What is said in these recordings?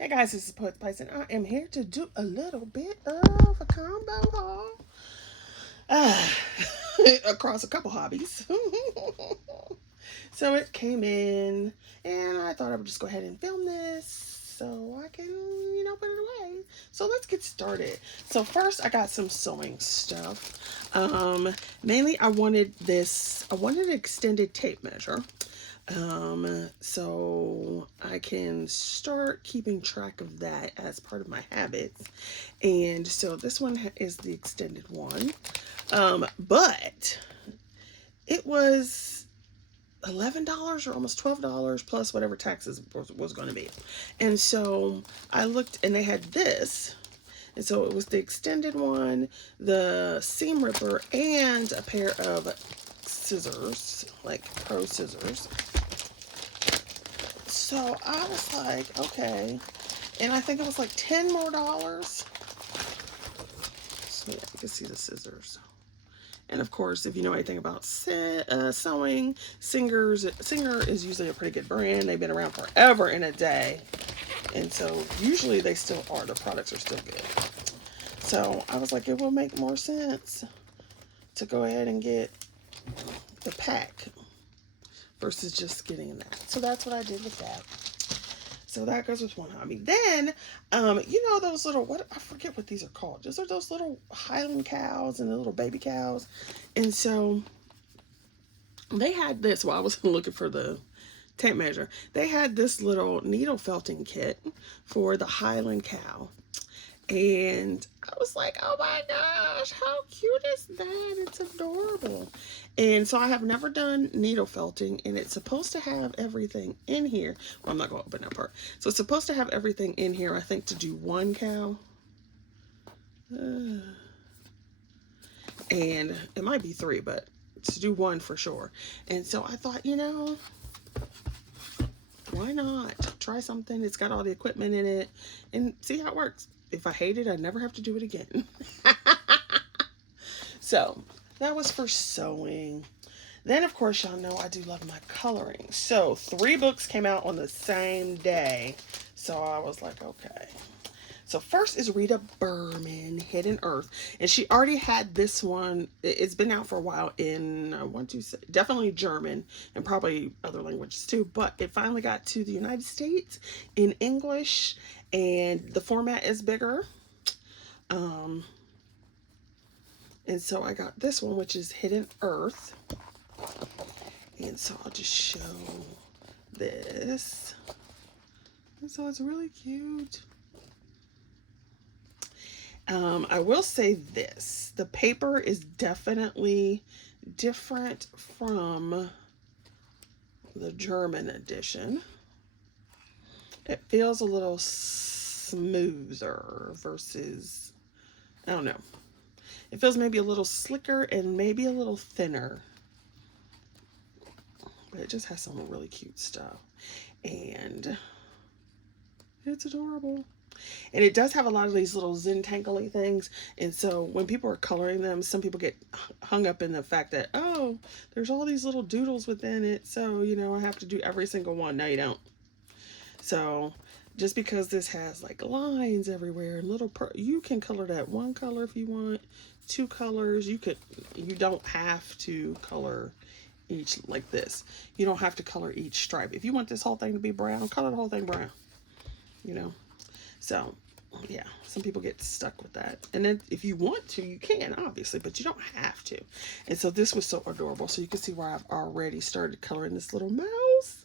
Hey guys, this is Poet Spice, and I am here to do a little bit of a combo haul across a couple hobbies. So it came in, and I thought I would just go ahead and film this so I can, put it away. So let's get started. So first, I got some sewing stuff. Mainly, I wanted an extended tape measure. So I can start keeping track of that as part of my habits. And so this one is the extended one. But it was $11 or almost $12 plus whatever taxes was going to be. And so I looked and they had this. And so it was the extended one, the seam ripper, and a pair of scissors, like pro scissors. So I was like, okay. And I think it was like $10 more. So yeah, you can see the scissors. And of course, if you know anything about sewing, Singer is usually a pretty good brand. They've been around forever and a day. And so usually they still are. The products are still good. So I was like, it will make more sense to go ahead and get the pack versus just getting that. So that's what I did with that. So that goes with one hobby. Then, those little, I forget what these are called. Just are those little Highland cows and the little baby cows. And so they had this while I was looking for the tape measure. They had this little needle felting kit for the Highland cow. And I was like, oh my gosh, how cute is that? It's adorable. And so I have never done needle felting, and it's supposed to have everything in here. Well, I'm not going to open that part. So it's supposed to have everything in here, I think, to do one cow. And it might be 3, but to do 1 for sure. And so I thought, why not? Try something. It's got all the equipment in it and see how it works. If I hate it, I'd never have to do it again. So that was for sewing. Then, of course, y'all know I do love my coloring. So 3 books came out on the same day. So I was like, okay. So first is Rita Berman, Hidden Earth. And she already had this one. It's been out for a while in, definitely German and probably other languages too. But it finally got to the United States in English. And the format is bigger. And so I got this one, which is Hidden Earth. And so I'll just show this. And so it's really cute. I will say this. The paper is definitely different from the German edition. It feels a little smoother versus, I don't know. It feels maybe a little slicker and maybe a little thinner. But it just has some really cute stuff. And it's adorable. And it does have a lot of these little Zentangle-y things. And so when people are coloring them, some people get hung up in the fact that, oh, there's all these little doodles within it. So, I have to do every single one. No, you don't. So just because this has like lines everywhere and little, you can color that 1 color if you want, 2 colors. You don't have to color each like this. You don't have to color each stripe. If you want this whole thing to be brown, color the whole thing brown, So yeah, some people get stuck with that. And then if you want to, you can, obviously, but you don't have to. And so this was so adorable. So you can see where I've already started coloring this little mouse.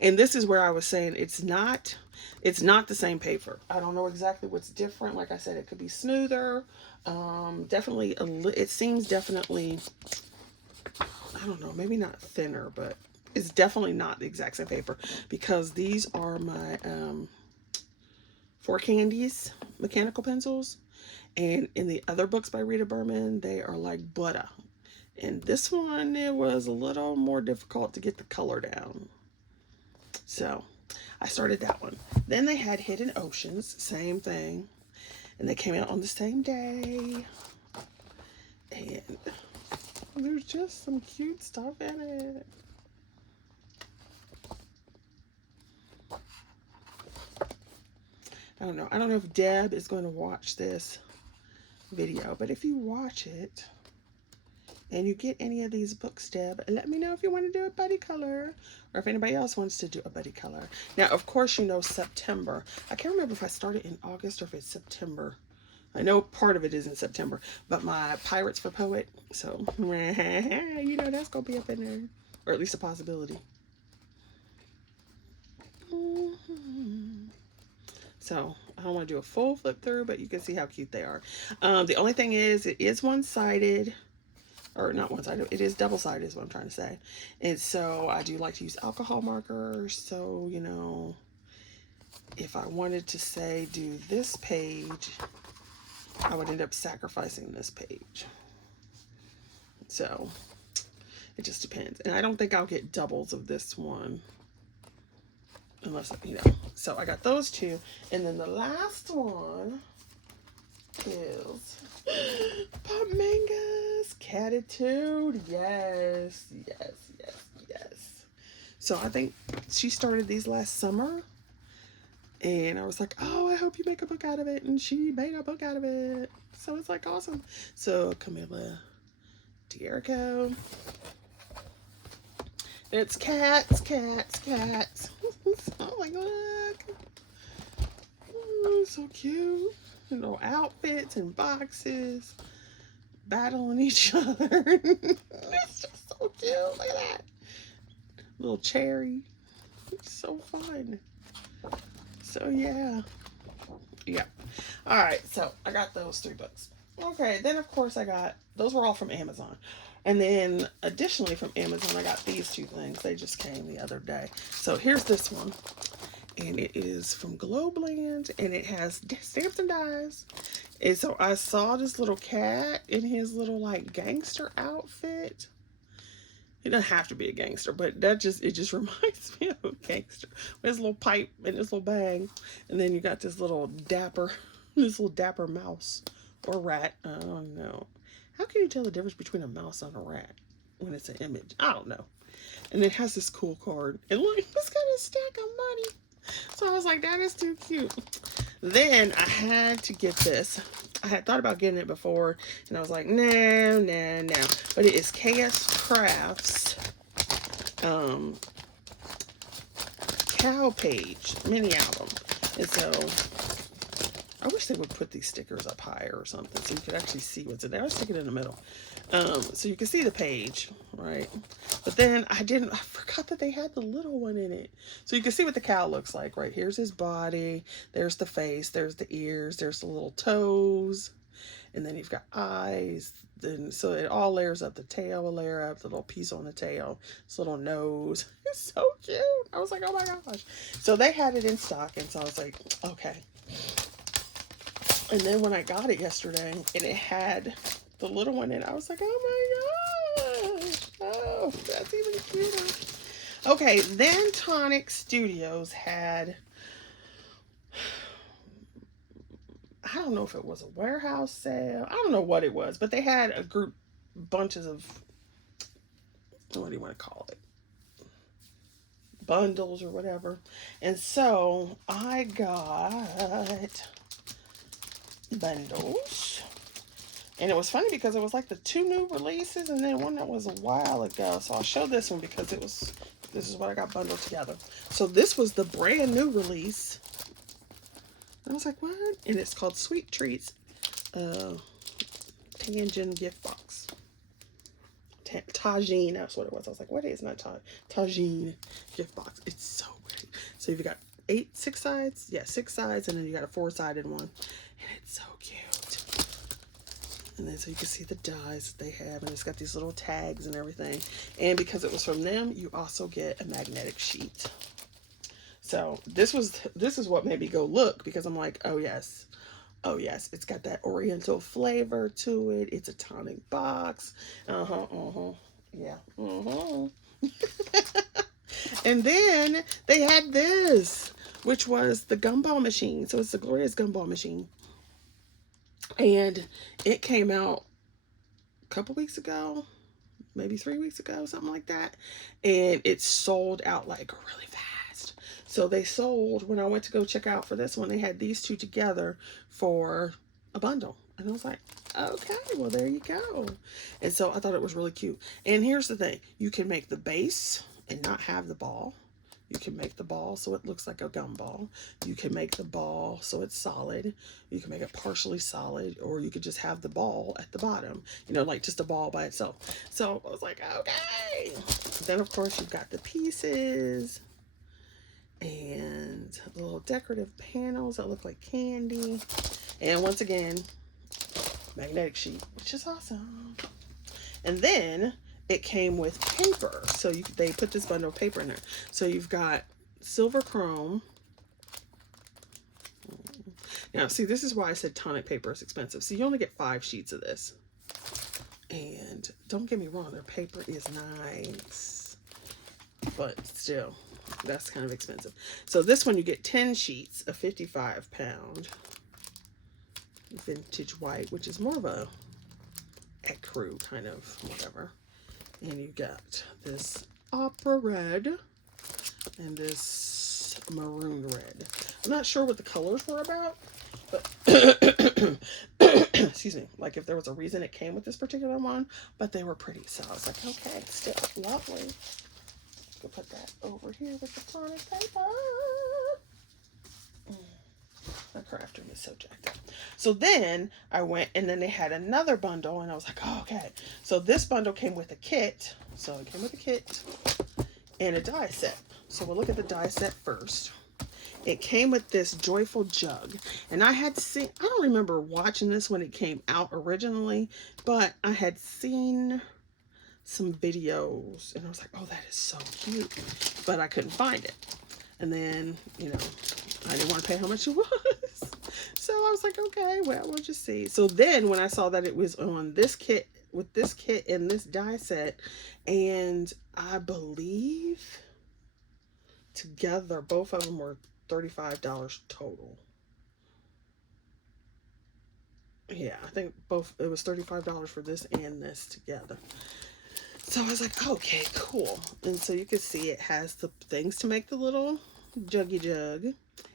And this is where I was saying it's not the same paper. I don't know exactly what's different. Like I said, it could be smoother. Definitely, it seems definitely, I don't know, maybe not thinner, but it's definitely not the exact same paper because these are my 4 Candies mechanical pencils. And in the other books by Rita Berman, they are like butter. And this one, it was a little more difficult to get the color down. So I started that one. Then they had Hidden Oceans, same thing. And they came out on the same day. And there's just some cute stuff in it. I don't know. I don't know if Deb is going to watch this video, but if you watch it and you get any of these books, Deb, let me know if you want to do a buddy color or if anybody else wants to do a buddy color. Now, of course, you know September. I can't remember if I started in August or if it's September. I know part of it is in September, but my Pirates for Poet, so you know that's going to be up in there, or at least a possibility. So I don't want to do a full flip through, but you can see how cute they are. The only thing is, it is one-sided, or not one-sided, it is double-sided is what I'm trying to say. And so I do like to use alcohol markers. So, you know, if I wanted to say do this page, I would end up sacrificing this page. So it just depends. And I don't think I'll get doubles of this one. Unless, you know. So I got those two. And then the last one is Pop Manga's Catitude. Yes, yes, yes, yes. So I think she started these last summer. And I was like, oh, I hope you make a book out of it. And she made a book out of it. So it's like awesome. So Camilla D'Erico. It's cats, cats, cats. Oh my god. Oh, so cute. You know, outfits and boxes. Battling each other. It's just so cute. Look at that. Little cherry. It's so fun. So yeah. Yeah. Alright, so I got those 3 books. Okay, then of course I got, those were all from Amazon. And then additionally from Amazon, I got these 2 things. They just came the other day. So here's this one. And it is from Glowland. And it has stamps and dies. And so I saw this little cat in his little like gangster outfit. He doesn't have to be a gangster, but it just reminds me of a gangster. With his little pipe and his little bag. And then you got this little dapper mouse or rat. I don't know. How can you tell the difference between a mouse and a rat when it's an image? I don't know. And it has this cool card. And look, it's got a stack of money. So I was like, that is too cute. Then I had to get this. I had thought about getting it before, and I was like, no. But it is Hsn Craft's Cow Page mini album. And so I wish they would put these stickers up higher or something so you could actually see what's in there. I'll stick it in the middle. So you can see the page, right? But then I forgot that they had the little one in it. So you can see what the cow looks like, right? Here's his body. There's the face. There's the ears. There's the little toes. And then you've got eyes. Then so it all layers up. The tail will layer up. The little piece on the tail. This little nose. It's so cute. I was like, oh my gosh. So they had it in stock. And so I was like, okay. And then when I got it yesterday, and it had the little one in it, I was like, oh my gosh. Oh, that's even cuter. Okay, then Tonic Studios had, I don't know if it was a warehouse sale. I don't know what it was, but they had a group, bunches of, what do you want to call it? Bundles or whatever. And so I got bundles, and it was funny because it was like the 2 new releases and then one that was a while ago. So I'll show this one because this is what I got bundled together. So this was the brand new release. I was like, what? And it's called Sweet Treats Tangen gift box. Tangen, that's what it was. I was like, what is not Tangen gift box? It's so great. So you've got 6 sides, yeah, 6 sides, and then you got a 4-sided one, and it's so cute. And then so you can see the dies that they have, and it's got these little tags and everything. And because it was from them, you also get a magnetic sheet. So this is what made me go look, because I'm like, oh yes, it's got that oriental flavor to it. It's a tonic box. Yeah. And then they had this, which was the gumball machine. So it's the Glorious Gumball Machine. And it came out a couple weeks ago, maybe 3 weeks ago, something like that. And it sold out like really fast. So they sold, when I went to go check out for this one, they had these two together for a bundle. And I was like, okay, well, there you go. And so I thought it was really cute. And here's the thing. You can make the base and not have the ball. You can make the ball so it looks like a gumball. You can make the ball so it's solid. You can make it partially solid, or you could just have the ball at the bottom, you know, like just a ball by itself. So I was like, okay. Then, of course, you've got the pieces and the little decorative panels that look like candy. And once again, magnetic sheet, which is awesome. And then it came with paper. So they put this bundle of paper in there. So you've got silver chrome. Now, see, this is why I said tonic paper is expensive. So you only get 5 sheets of this. And don't get me wrong, their paper is nice. But still, that's kind of expensive. So this one, you get 10 sheets of 55-pound vintage white, which is more of a ecru kind of whatever. And you got this opera red and this maroon red. I'm not sure what the colors were about, but excuse me, like if there was a reason it came with this particular one, but they were pretty. So I was like, okay, still lovely. Go put that over here with the tonic paper. My crafter is so jacked up. So then I went, and then they had another bundle, and I was like, oh, okay. So this bundle came with a kit. So it came with a kit and a die set. So we'll look at the die set first. It came with this joyful jug, and I had seen, I don't remember watching this when it came out originally, but I had seen some videos, and I was like, oh, that is so cute, but I couldn't find it. And then, you know, I didn't want to pay how much it was. So I was like, okay, well, we'll just see. So then when I saw that it was on this kit, with this kit and this die set, and I believe together, both of them were $35 total. Yeah, I think both, it was $35 for this and this together. So I was like, okay, cool. And so you can see it has the things to make the little juggy jug,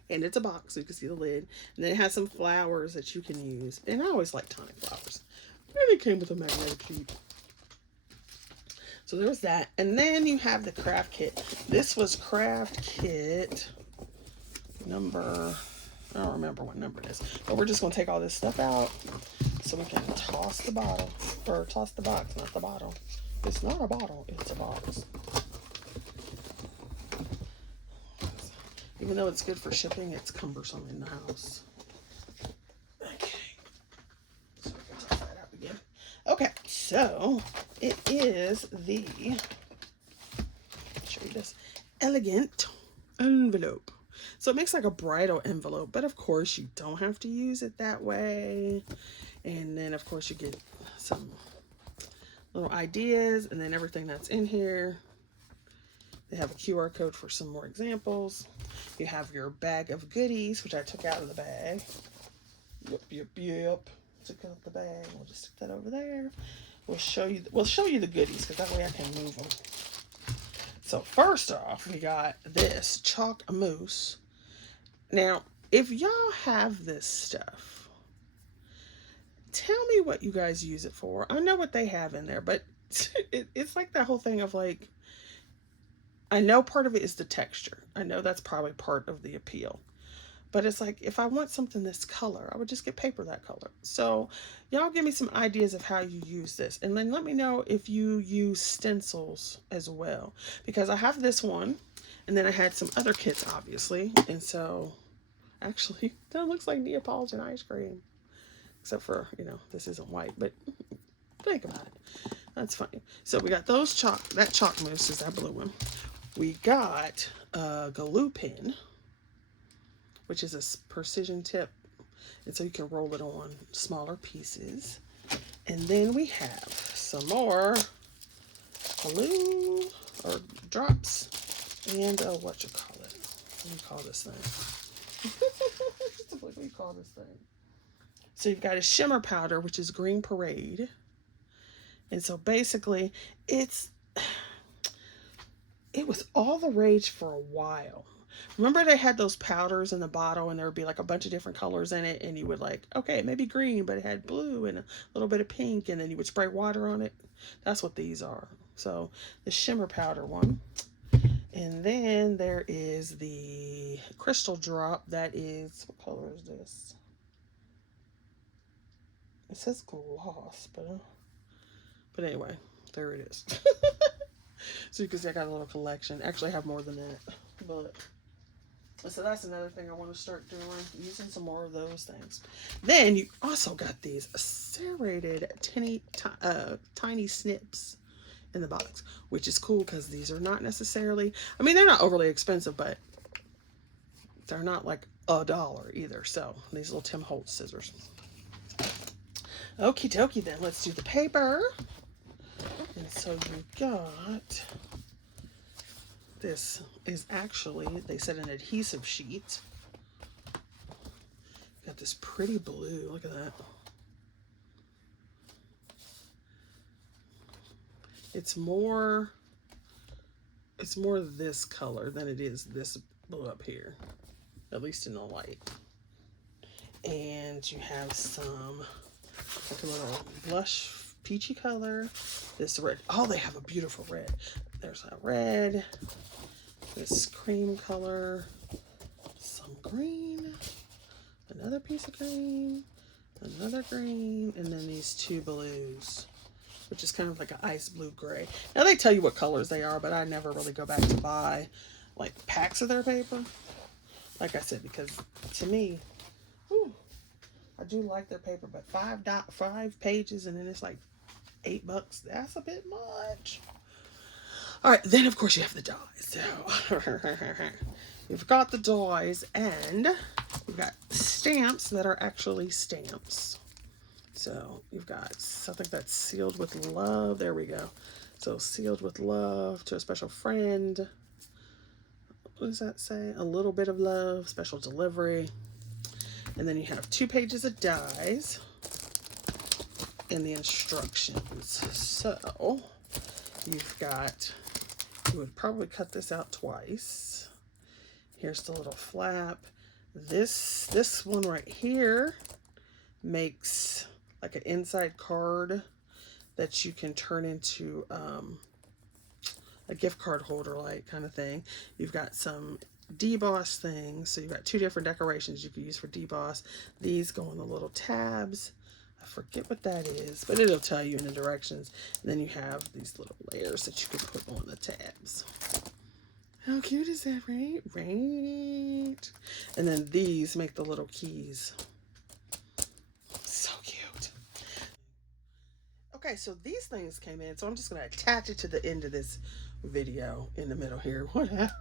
and it's a box so you can see the lid, and then it has some flowers that you can use, and I always like tonic flowers, and it came with a magnetic sheet. So there's that. And then you have the craft kit. This was craft kit number, I don't remember what number it is, but we're just going to take all this stuff out so we can toss the bottle, or toss the box, not the bottle. It's not a bottle, it's a box. Even though it's good for shipping, it's cumbersome in the house. Okay. So we'll toss that out again. Okay, so it is the, show you this, elegant envelope. So it makes like a bridal envelope, but of course you don't have to use it that way. And then of course you get some little ideas, and then everything that's in here. They have a QR code for some more examples. You have your bag of goodies, which I took out of the bag. Yep. Took out the bag. We'll just stick that over there. We'll show you the goodies, because that way I can move them. So first off, we got this chalk mousse. Now, if y'all have this stuff, tell me what you guys use it for. I know what they have in there, but it's like that whole thing of like, I know part of it is the texture. I know that's probably part of the appeal. But it's like, if I want something this color, I would just get paper that color. So y'all give me some ideas of how you use this. And then let me know if you use stencils as well. Because I have this one, and then I had some other kits, obviously. And so, actually, that looks like Neapolitan ice cream. Except for, you know, this isn't white, but think about it. That's funny. So we got those that chalk mousse is that blue one. We got a glue pen, which is a precision tip, and so you can roll it on smaller pieces. And then we have some more glue or drops, and what you call it? What do you call this thing? What do you call this thing? So you've got a shimmer powder, which is Green Parade. And so basically, it was all the rage for a while. Remember they had those powders in the bottle and there would be like a bunch of different colors in it, and you would like, okay, maybe green, but it had blue and a little bit of pink, and then you would spray water on it. That's what these are. So the shimmer powder one. And then there is the crystal drop. That is, what color is this? It says gloss, but anyway, there it is. So you can see I got a little collection. Actually, I have more than that, but so that's another thing I want to start doing, using some more of those things. Then you also got these serrated tiny snips in the box, which is cool because these are not necessarily, I mean, they're not overly expensive, but they're not like $1 either. So these little Tim Holtz scissors. Okie dokie, then let's do the paper. And so you got, this is actually, they said, an adhesive sheet. Got this pretty blue, look at that. It's more this color than it is this blue up here, at least in the light. And you have some, like a little blush peachy color, this red. Oh, they have a beautiful red. There's a red, this cream color, some green, another piece of green, another green, and then these two blues, which is kind of like an ice blue gray. Now they tell you what colors they are, but I never really go back to buy like packs of their paper. Like I said, because to me, whew, I do like their paper, but 5 pages and then it's like $8. That's a bit much. All right, then of course you have the dies. So you've got the dies, and you've got stamps that are actually stamps. So you've got something that's sealed with love. There we go. So sealed with love to a special friend. What does that say? A little bit of love, special delivery. And then you have 2 pages of dies and the instructions. So you've got, you would probably cut this out twice. Here's the little flap. This one right here makes like an inside card that you can turn into a gift card holder like kind of thing. You've got some deboss things, so you've got 2 different decorations you can use for deboss. These go in the little tabs. I forget what that is, but it'll tell you in the directions. And then you have these little layers that you can put on the tabs. How cute is that, right? Right. And then these make the little keys. So cute. Okay, so these things came in, so I'm just going to attach it to the end of this video in the middle here. Whatever.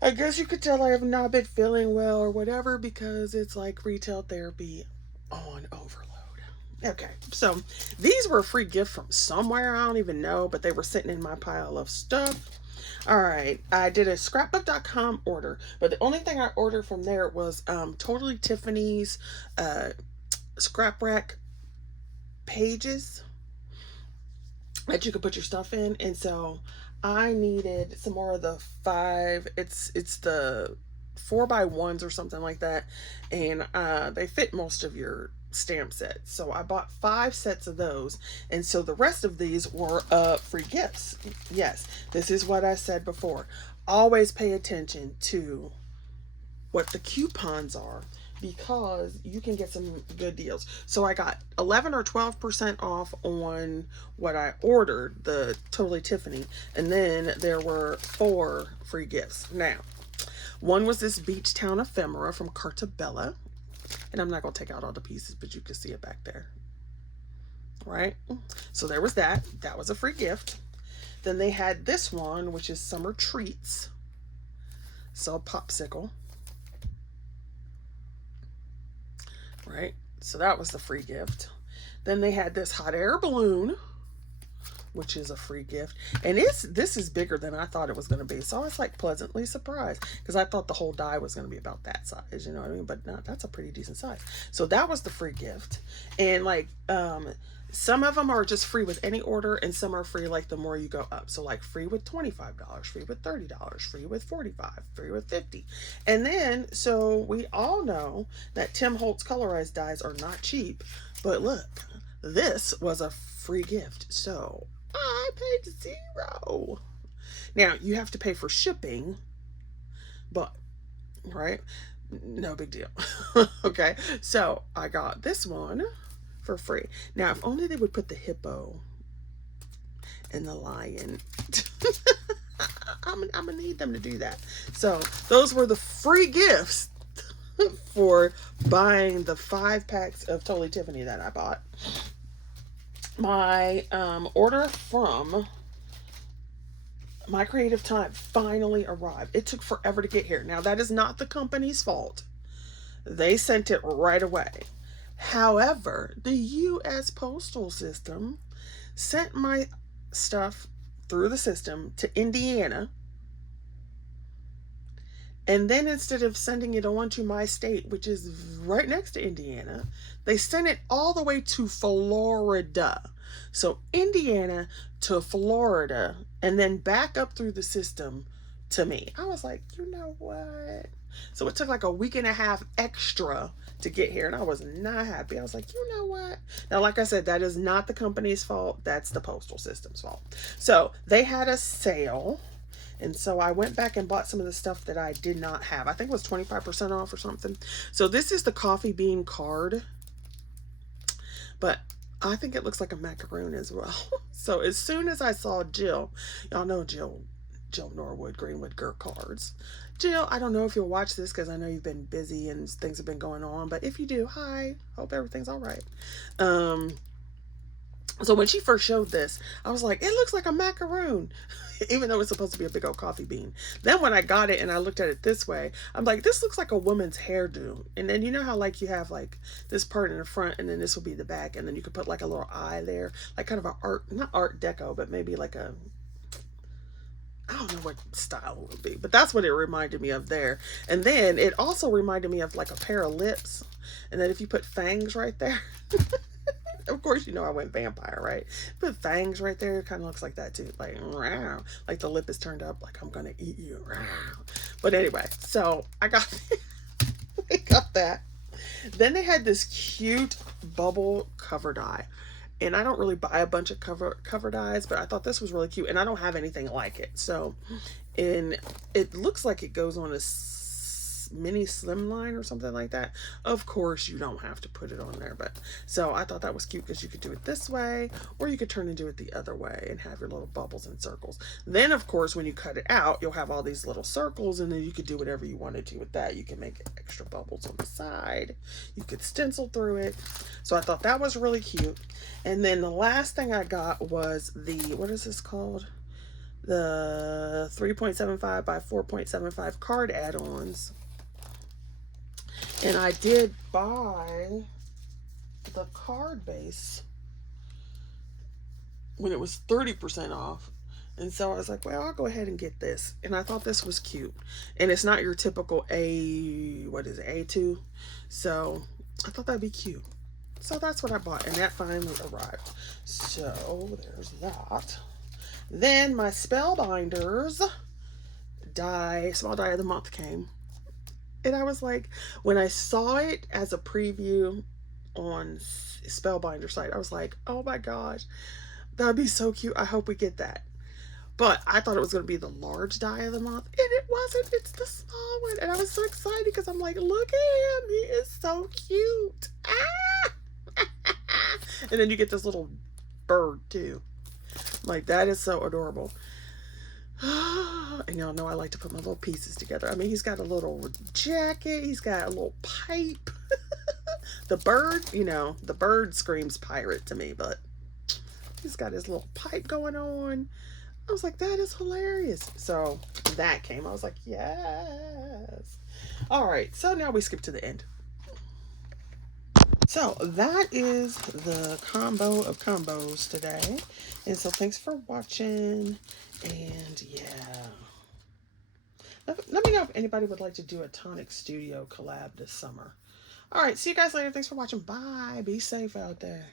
I guess you could tell I have not been feeling well or whatever, because it's like retail therapy on overload. Okay, so these were a free gift from somewhere. I don't even know, but they were sitting in my pile of stuff. All right, I did a scrapbook.com order, but the only thing I ordered from there was Totally Tiffany's scrap rack pages that you could put your stuff in. And so I needed some more of the 5, it's the 4x1s or something like that, and they fit most of your stamp sets. So I bought 5 sets of those, and so the rest of these were free gifts. Yes, this is what I said before. Always pay attention to what the coupons are, because you can get some good deals. So I got 11 or 12% off on what I ordered, the Totally Tiffany, and then there were 4 free gifts. Now, one was this Beach Town ephemera from Carta Bella, and I'm not going to take out all the pieces, but you can see it back there. Right? So there was that. That was a free gift. Then they had this one, which is Summer Treats. So a popsicle. Right? So that was the free gift. Then they had this hot air balloon, which is a free gift. And this is bigger than I thought it was going to be. So I was like pleasantly surprised, because I thought the whole die was going to be about that size, you know what I mean? But no, that's a pretty decent size. So that was the free gift. And like Some of them are just free with any order, and some are free like the more you go up. So like free with $25, free with $30, free with $45, free with $50. And then, so we all know that Tim Holtz colorized dyes are not cheap, but look, this was a free gift. So I paid $0. Now you have to pay for shipping, but, right? No big deal. Okay. So I got this one for free. Now, if only they would put the hippo and the lion. I'm gonna need them to do that. So those were the free gifts for buying the 5 packs of Totally Tiffany that I bought. My order from My Creative Time finally arrived. It took forever to get here. Now, that is not the company's fault. They sent it right away. However, the U.S. Postal System sent my stuff through the system to Indiana. And then instead of sending it on to my state, which is right next to Indiana, they sent it all the way to Florida. So Indiana to Florida, and then back up through the system to me. I was like, you know what? So it took like a week and a half extra to get here, and I was not happy. I was like, you know what? Now, like I said, that is not the company's fault. That's the postal system's fault. So they had a sale, and so I went back and bought some of the stuff that I did not have. I think it was 25% off or something. So this is the coffee bean card, but I think it looks like a macaroon as well. So as soon as I saw Jill, y'all know Jill Norwood, Greenwood Girl Cards. Jill, I don't know if you'll watch this because I know you've been busy and things have been going on, but if you do, hi, hope everything's all right. So when she first showed this, I was like, it looks like a macaroon, even though it's supposed to be a big old coffee bean. Then when I got it and I looked at it this way, I'm like, this looks like a woman's hairdo. And then you know how like you have like this part in the front and then this will be the back, and then you could put like a little eye there, like kind of a not art deco, but maybe like a, I don't know what style it would be, but that's what it reminded me of there. And then it also reminded me of like a pair of lips. And then if you put fangs right there, of course, you know I went vampire, right? Put fangs right there, it kind of looks like that too. Like, wow. Like the lip is turned up, like I'm gonna eat you. Wow. But anyway, so I got, I got that. Then they had this cute bubble cover die. And I don't really buy a bunch of cover dies, but I thought this was really cute. And I don't have anything like it. So, and it looks like it goes on a mini slimline or something like that. Of course, you don't have to put it on there. But so I thought that was cute because you could do it this way, or you could turn and do it the other way and have your little bubbles and circles. Then, of course, when you cut it out, you'll have all these little circles, and then you could do whatever you wanted to with that. You can make extra bubbles on the side. You could stencil through it. So I thought that was really cute. And then the last thing I got was the, what is this called? The 3.75 by 4.75 card add-ons. And I did buy the card base when it was 30% off. And so I was like, well, I'll go ahead and get this. And I thought this was cute. And it's not your typical A2. So I thought that'd be cute. So that's what I bought, and that finally arrived. So there's that. Then my Spellbinders die, small die of the month came. And I was like, when I saw it as a preview on Spellbinder site, I was like, oh my gosh, that'd be so cute. I hope we get that. But I thought it was going to be the large die of the month, and it wasn't. It's the small one. And I was so excited because I'm like, look at him. He is so cute. Ah! And then you get this little bird too. Like, that is so adorable. And y'all know I like to put my little pieces together. I mean, he's got a little jacket. He's got a little pipe. The bird, you know, the bird screams pirate to me, but he's got his little pipe going on. I was like, that is hilarious. So that came. I was like, yes. All right. So now we skip to the end. So that is the combo of combos today. And so thanks for watching. And yeah. Let me know if anybody would like to do a Tonic Studio collab this summer. All right. See you guys later. Thanks for watching. Bye. Be safe out there.